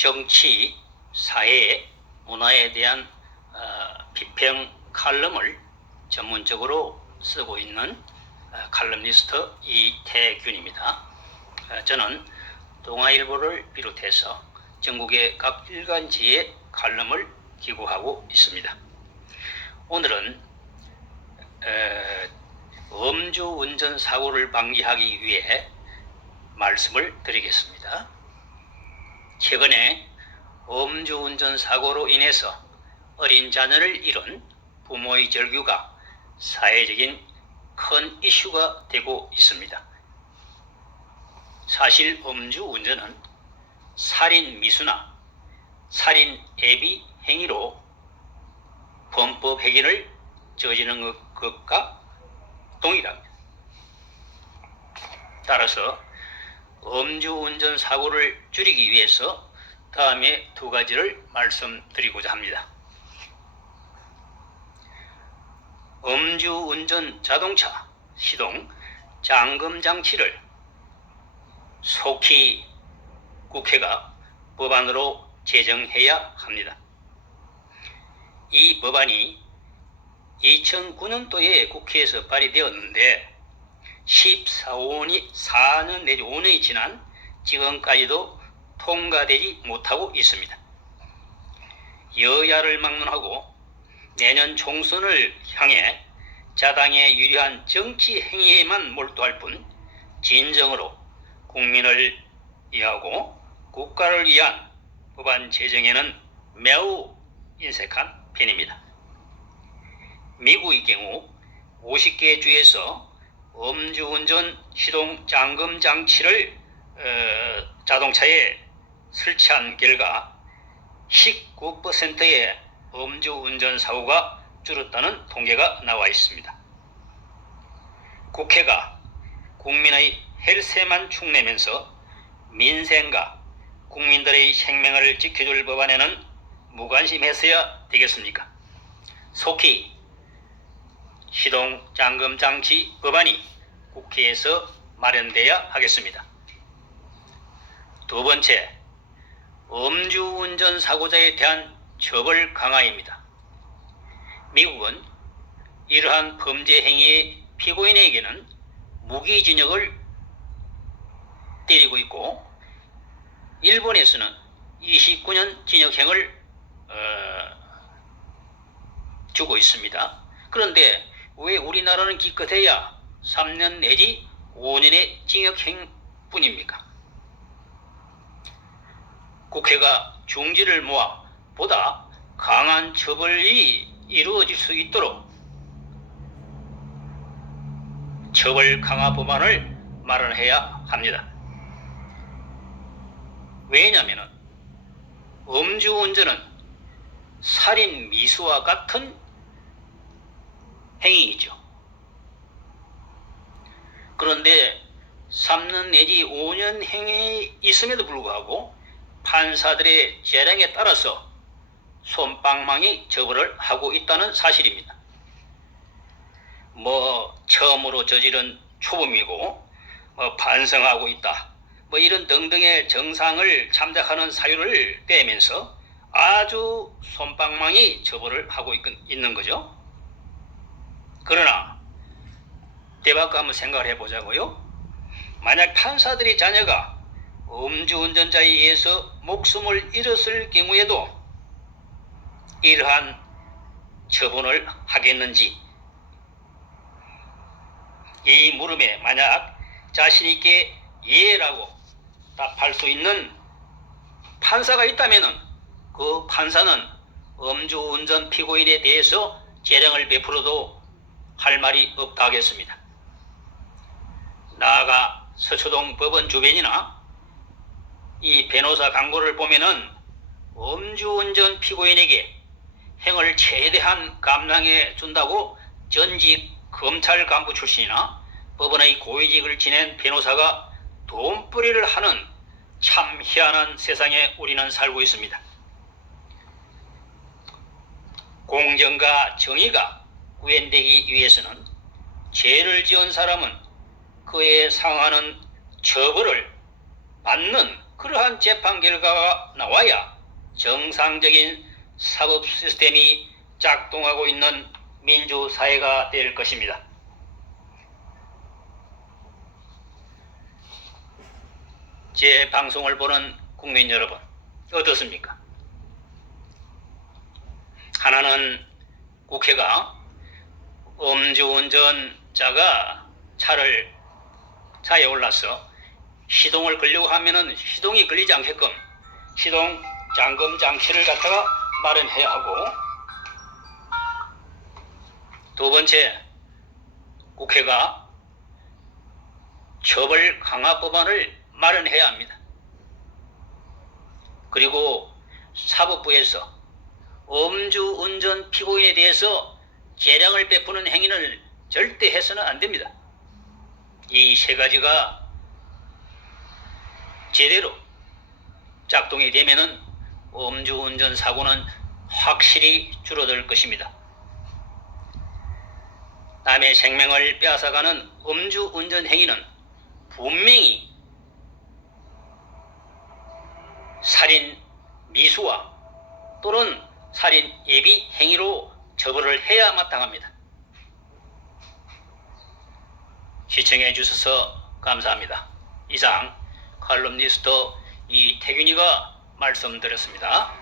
정치, 사회, 문화에 대한 비평 칼럼을 전문적으로 쓰고 있는 칼럼니스트 이태균입니다. 저는 동아일보를 비롯해서 전국의 각 일간지에 칼럼을 기고하고 있습니다. 오늘은 음주운전 사고를 방지하기 위해 말씀을 드리겠습니다. 최근에 음주운전 사고로 인해서 어린 자녀를 잃은 부모의 절규가 사회적인 큰 이슈가 되고 있습니다. 사실 음주운전은 살인 미수나 살인 예비 행위로 범법 행위를 저지르는 것과 동일합니다. 따라서 음주운전 사고를 줄이기 위해서 다음에 두 가지를 말씀드리고자 합니다. 음주운전 자동차 시동 잠금 장치를 속히 국회가 법안으로 제정해야 합니다. 이 법안이 2009년도에 국회에서 발의되었는데 4년 내지 5년이 지난 지금까지도 통과되지 못하고 있습니다. 여야를 막론하고 내년 총선을 향해 자당에 유리한 정치 행위에만 몰두할 뿐 진정으로 국민을 위하고 국가를 위한 법안 제정에는 매우 인색한 편입니다. 미국의 경우 50개 주에서 음주운전 시동 잠금 장치를 자동차에 설치한 결과 19%의 음주운전 사고가 줄었다는 통계가 나와 있습니다. 국회가 국민의 헬세만 축내면서 민생과 국민들의 생명을 지켜줄 법안에는 무관심해서야 되겠습니까? 속히 시동 잠금 장치 법안이 국회에서 마련돼야 하겠습니다. 두 번째, 음주운전 사고자에 대한 처벌 강화입니다. 미국은 이러한 범죄 행위의 피고인에게는 무기징역을 때리고 있고 일본에서는 29년 징역형을 주고 있습니다. 그런데 왜 우리나라는 기껏해야 3년 내지 5년의 징역형 뿐입니까? 국회가 중지를 모아 보다 강한 처벌이 이루어질 수 있도록 처벌 강화 법안을 마련해야 합니다. 왜냐하면 음주운전은 살인 미수와 같은 행위이죠. 그런데 3년 내지 5년 행위 있음에도 불구하고 판사들의 재량에 따라서 솜방망이 처벌을 하고 있다는 사실입니다. 처음으로 저지른 초범이고 반성하고 있다 이런 등등의 정상을 참작하는 사유를 빼면서 아주 솜방망이 처벌을 하고 있는 거죠. 그러나 대박과 한번 생각을 해보자고요. 만약 판사들의 자녀가 음주운전자에 의해서 목숨을 잃었을 경우에도 이러한 처분을 하겠는지, 이 물음에 만약 자신있게 예라고 답할 수 있는 판사가 있다면 그 판사는 음주운전 피고인에 대해서 재량을 베풀어도 할 말이 없다 하겠습니다. 나아가 서초동 법원 주변이나 이 변호사 광고를 보면은 음주운전 피고인에게 형을 최대한 감량해 준다고 전직 검찰 간부 출신이나 법원의 고위직을 지낸 변호사가 돈벌이를 하는 참 희한한 세상에 우리는 살고 있습니다. 공정과 정의가 구현되기 위해서는 죄를 지은 사람은 그에 상하는 처벌을 받는 그러한 재판 결과가 나와야 정상적인 사법 시스템이 작동하고 있는 민주사회가 될 것입니다. 제 방송을 보는 국민 여러분, 어떻습니까? 하나는 국회가 음주운전자가 차에 올라서 시동을 걸려고 하면은 시동이 걸리지 않게끔 시동 잠금 장치를 갖다가 마련해야 하고, 두 번째, 국회가 처벌 강화 법안을 마련해야 합니다. 그리고 사법부에서 음주운전 피고인에 대해서 재량을 베푸는 행위를 절대 해서는 안 됩니다. 이 세 가지가 제대로 작동이 되면은 음주운전 사고는 확실히 줄어들 것입니다. 남의 생명을 빼앗아가는 음주운전 행위는 분명히 살인 미수와 또는 살인 예비 행위로 처벌을 해야 마땅합니다. 시청해 주셔서 감사합니다. 이상 칼럼니스트 이태균이가 말씀드렸습니다.